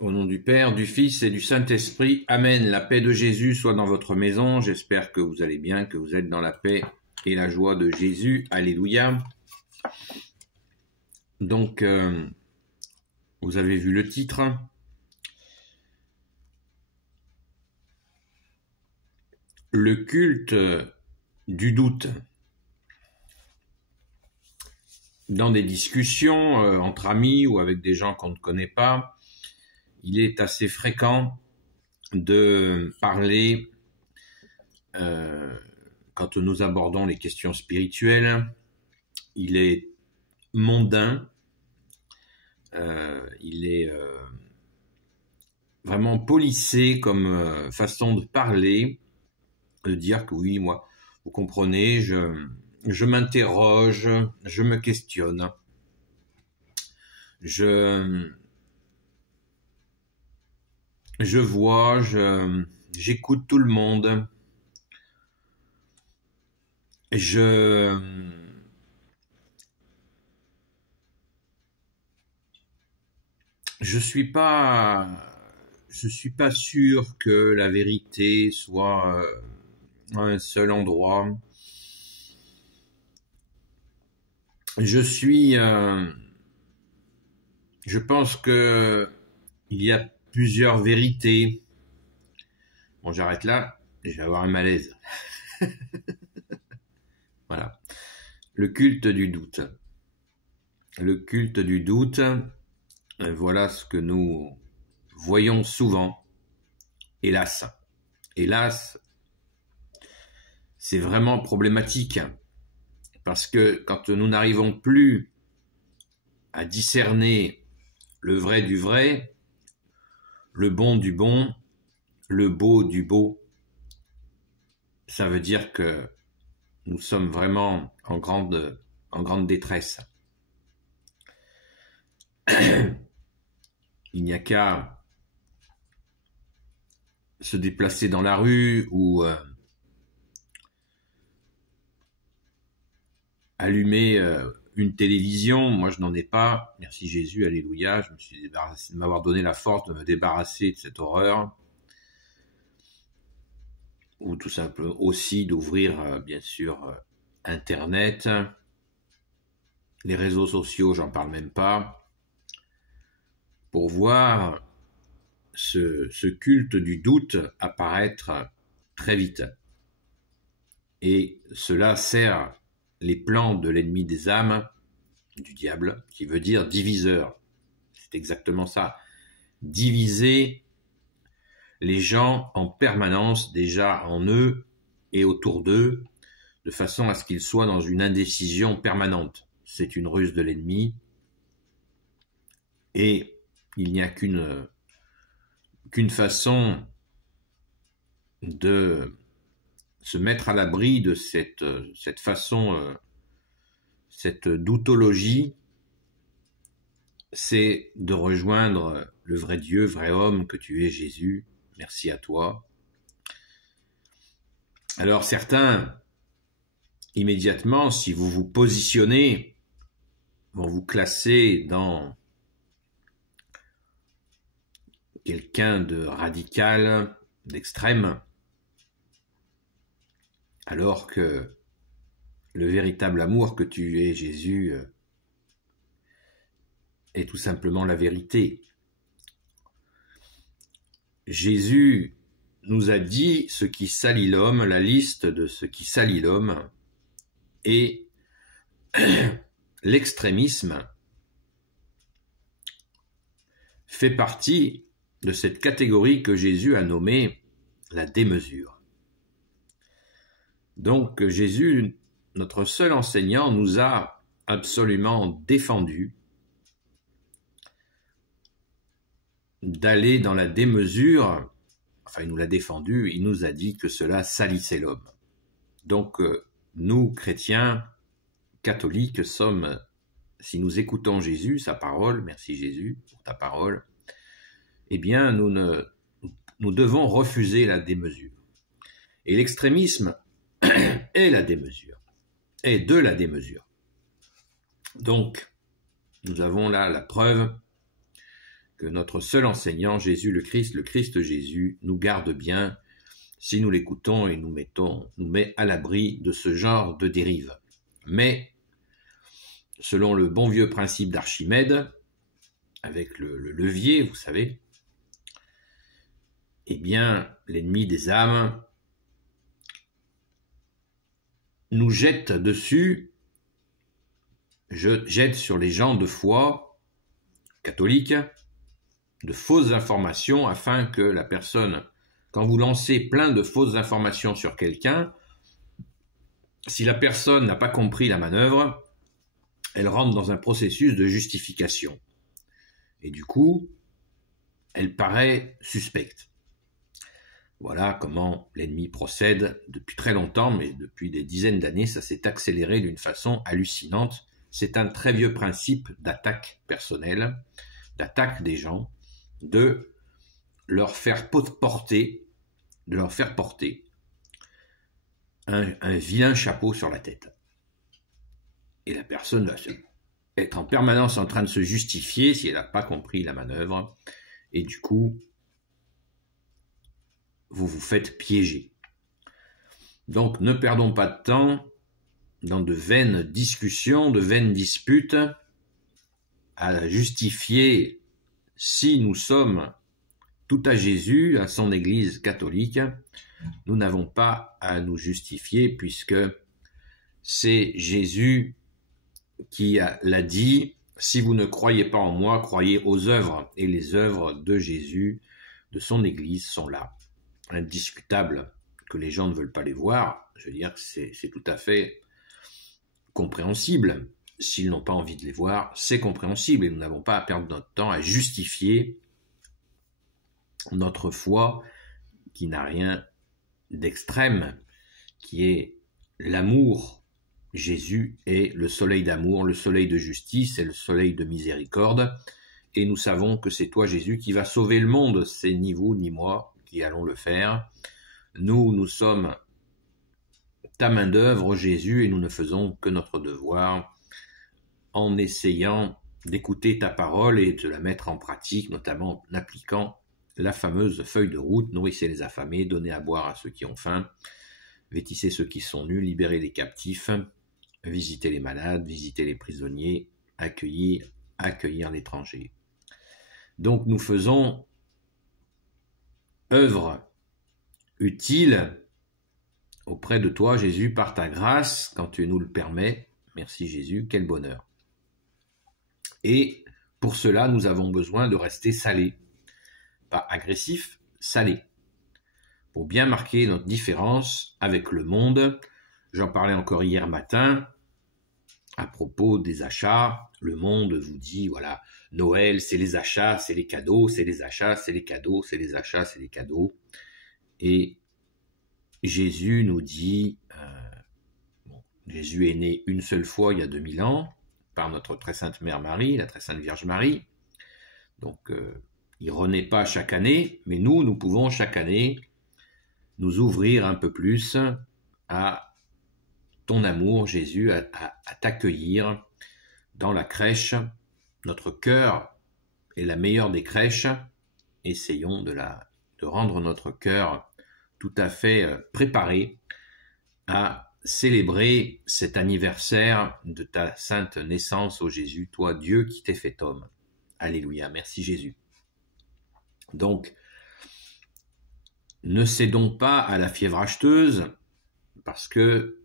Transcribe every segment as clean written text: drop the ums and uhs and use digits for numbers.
Au nom du Père, du Fils et du Saint-Esprit, Amen. La paix de Jésus soit dans votre maison. J'espère que vous allez bien, que vous êtes dans la paix et la joie de Jésus. Alléluia. Donc, vous avez vu le titre. Le culte du doute. Dans des discussions entre amis ou avec des gens qu'on ne connaît pas, il est assez fréquent de parler, quand nous abordons les questions spirituelles, il est mondain, il est vraiment policé comme façon de parler, de dire que oui, moi, vous comprenez, je m'interroge, je me questionne, je vois, j'écoute tout le monde, je suis pas sûr que la vérité soit à un seul endroit. Je pense que il y a plusieurs vérités. Bon, j'arrête là, je vais avoir un malaise. Voilà. Le culte du doute. Le culte du doute, voilà ce que nous voyons souvent. Hélas. Hélas, c'est vraiment problématique. Parce que quand nous n'arrivons plus à discerner le vrai du vrai, le bon du bon, le beau du beau, ça veut dire que nous sommes vraiment en grande détresse. Il n'y a qu'à se déplacer dans la rue ou allumer une télévision. Moi, je n'en ai pas. Merci Jésus, alléluia. Je me suis débarrassé de m'avoir donné la force de me débarrasser de cette horreur. Ou tout simplement aussi d'ouvrir, bien sûr, Internet. Les réseaux sociaux, j'en parle même pas. Pour voir ce culte du doute apparaître très vite. Et cela sert les plans de l'ennemi des âmes, du diable, qui veut dire diviseur. C'est exactement ça. Diviser les gens en permanence, déjà en eux et autour d'eux, de façon à ce qu'ils soient dans une indécision permanente. C'est une ruse de l'ennemi. Et il n'y a qu'une façon de se mettre à l'abri de cette façon, cette doutologie, c'est de rejoindre le vrai Dieu, vrai homme que tu es, Jésus. Merci à toi. Alors certains, immédiatement, si vous vous positionnez, vont vous classer dans quelqu'un de radical, d'extrême, alors que le véritable amour que tu es, Jésus, est tout simplement la vérité. Jésus nous a dit ce qui salit l'homme, la liste de ce qui salit l'homme, et l'extrémisme fait partie de cette catégorie que Jésus a nommée la démesure. Donc Jésus, notre seul enseignant, nous a absolument défendu d'aller dans la démesure. Enfin, il nous l'a défendu, il nous a dit que cela salissait l'homme. Donc nous, chrétiens, catholiques, sommes, si nous écoutons Jésus, sa parole, merci Jésus pour ta parole, eh bien nous devons refuser la démesure. Et l'extrémisme est la démesure, est de la démesure. Donc, nous avons là la preuve que notre seul enseignant, Jésus le Christ Jésus, nous garde bien si nous l'écoutons et nous met à l'abri de ce genre de dérive. Mais, selon le bon vieux principe d'Archimède, avec le levier, vous savez, eh bien, l'ennemi des âmes nous jette dessus, jette sur les gens de foi catholiques de fausses informations afin que la personne, quand vous lancez plein de fausses informations sur quelqu'un, si la personne n'a pas compris la manœuvre, elle rentre dans un processus de justification. Et du coup, elle paraît suspecte. Voilà comment l'ennemi procède depuis très longtemps, mais depuis des dizaines d'années, ça s'est accéléré d'une façon hallucinante. C'est un très vieux principe d'attaque personnelle, d'attaque des gens, de leur faire porter un vilain chapeau sur la tête. Et la personne va être en permanence en train de se justifier si elle n'a pas compris la manœuvre. Et du coup, vous vous faites piéger. Donc, ne perdons pas de temps dans de vaines discussions, de vaines disputes, à justifier si nous sommes tout à Jésus, à son Église catholique. Nous n'avons pas à nous justifier puisque c'est Jésus qui l'a dit, si vous ne croyez pas en moi, croyez aux œuvres. Et les œuvres de Jésus, de son Église, sont là. Indiscutable que les gens ne veulent pas les voir, je veux dire, c'est tout à fait compréhensible. S'ils n'ont pas envie de les voir, c'est compréhensible et nous n'avons pas à perdre notre temps à justifier notre foi qui n'a rien d'extrême, qui est l'amour. Jésus est le soleil d'amour, le soleil de justice et le soleil de miséricorde. Et nous savons que c'est toi, Jésus, qui va sauver le monde. C'est ni vous ni moi qui allons le faire. Nous sommes ta main d'œuvre, Jésus, et nous ne faisons que notre devoir en essayant d'écouter ta parole et de la mettre en pratique, notamment en appliquant la fameuse feuille de route, nourrissez les affamés, donnez à boire à ceux qui ont faim, vêtissez ceux qui sont nus, libérez les captifs, visitez les malades, visitez les prisonniers, accueillir l'étranger. Donc nous faisons œuvre utile auprès de toi, Jésus, par ta grâce, quand tu nous le permets. Merci Jésus, quel bonheur. Et pour cela, nous avons besoin de rester salés. Pas agressifs, salés. Pour bien marquer notre différence avec le monde. J'en parlais encore hier matin à propos des achats. Le monde vous dit, voilà, Noël, c'est les achats, c'est les cadeaux, c'est les achats, c'est les cadeaux, c'est les achats, c'est les cadeaux. Et Jésus nous dit, Jésus est né une seule fois il y a 2000 ans, par notre très sainte Mère Marie, la très sainte Vierge Marie. Donc, il renaît pas chaque année, mais nous pouvons chaque année nous ouvrir un peu plus à ton amour, Jésus, à t'accueillir dans la crèche. Notre cœur est la meilleure des crèches. Essayons de rendre notre cœur tout à fait préparé à célébrer cet anniversaire de ta sainte naissance, ô Jésus, toi, Dieu qui t'es fait homme. Alléluia, merci Jésus. Donc, ne cédons pas à la fièvre acheteuse, parce que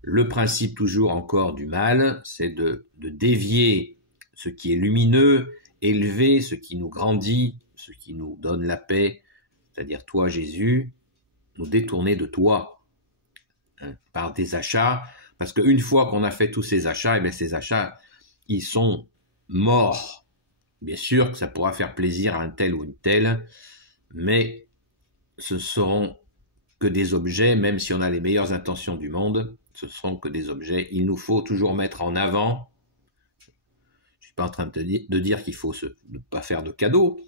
le principe toujours encore du mal, c'est de dévier ce qui est lumineux, élever ce qui nous grandit, ce qui nous donne la paix, c'est-à-dire toi Jésus, nous détourner de toi par des achats, parce qu'une fois qu'on a fait tous ces achats, et bien ces achats, ils sont morts. Bien sûr que ça pourra faire plaisir à un tel ou une telle, mais ce seront que des objets, même si on a les meilleures intentions du monde, ce seront que des objets. Il nous faut toujours mettre en avant, je ne suis pas en train de dire qu'il faut ne pas faire de cadeaux,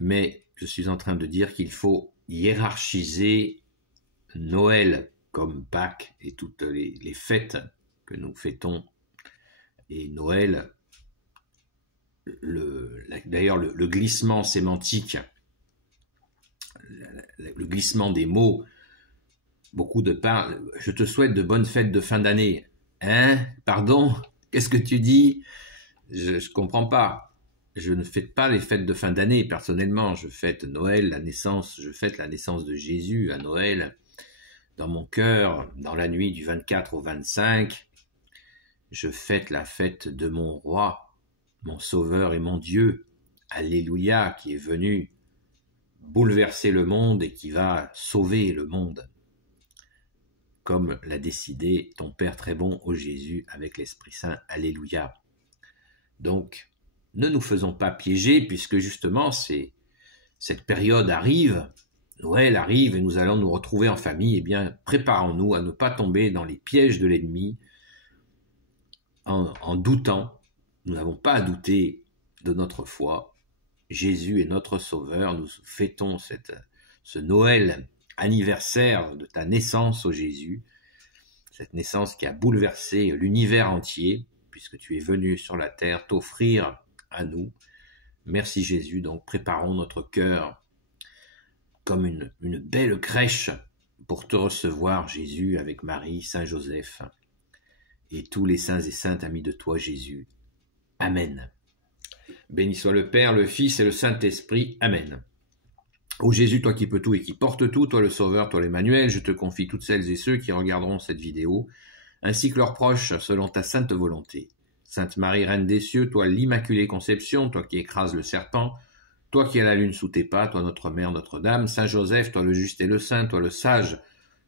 mais je suis en train de dire qu'il faut hiérarchiser Noël comme Pâques et toutes les fêtes que nous fêtons, et Noël, d'ailleurs le glissement sémantique, le glissement des mots, beaucoup de parlent, je te souhaite de bonnes fêtes de fin d'année. Hein? Pardon? Qu'est-ce que tu dis? Je comprends pas. Je ne fête pas les fêtes de fin d'année, personnellement. Je fête Noël, je fête la naissance de Jésus à Noël, dans mon cœur, dans la nuit du 24 au 25. Je fête la fête de mon roi, mon sauveur et mon Dieu. Alléluia, qui est venu bouleverser le monde et qui va sauver le monde, comme l'a décidé ton Père très bon, ô Jésus, avec l'Esprit Saint. Alléluia. Donc, ne nous faisons pas piéger, puisque justement, cette période arrive, Noël arrive, et nous allons nous retrouver en famille. Eh bien, préparons-nous à ne pas tomber dans les pièges de l'ennemi en doutant. Nous n'avons pas à douter de notre foi. Jésus est notre Sauveur. Nous fêtons ce Noël anniversaire de ta naissance, ô Jésus, cette naissance qui a bouleversé l'univers entier, puisque tu es venu sur la terre t'offrir à nous. Merci Jésus. Donc préparons notre cœur comme une belle crèche pour te recevoir, Jésus, avec Marie, Saint Joseph et tous les saints et saintes amis de toi, Jésus. Amen. Béni soit le Père, le Fils et le Saint-Esprit. Amen. Ô Jésus, toi qui peux tout et qui portes tout, toi le Sauveur, toi l'Emmanuel, je te confie toutes celles et ceux qui regarderont cette vidéo, ainsi que leurs proches, selon ta sainte volonté. Sainte Marie, Reine des cieux, toi l'Immaculée Conception, toi qui écrases le serpent, toi qui as la lune sous tes pas, toi notre Mère Notre-Dame, Saint Joseph, toi le juste et le saint, toi le sage,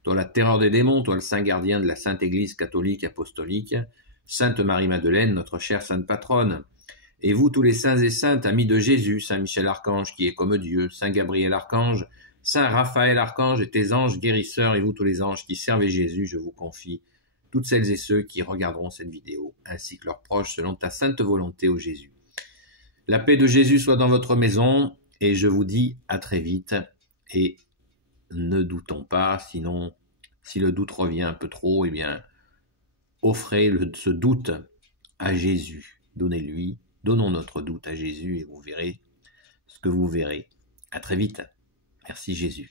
toi la terreur des démons, toi le saint gardien de la Sainte Église catholique apostolique, Sainte Marie-Madeleine, notre chère sainte patronne, et vous tous les saints et saintes, amis de Jésus, Saint Michel Archange qui est comme Dieu, Saint Gabriel Archange, Saint Raphaël Archange et tes anges guérisseurs, et vous tous les anges qui servez Jésus, je vous confie toutes celles et ceux qui regarderont cette vidéo, ainsi que leurs proches, selon ta sainte volonté, ô Jésus. La paix de Jésus soit dans votre maison, et je vous dis à très vite, et ne doutons pas, sinon, si le doute revient un peu trop, eh bien, offrez ce doute à Jésus. Donnons notre doute à Jésus, et vous verrez ce que vous verrez. À très vite. Merci Jésus.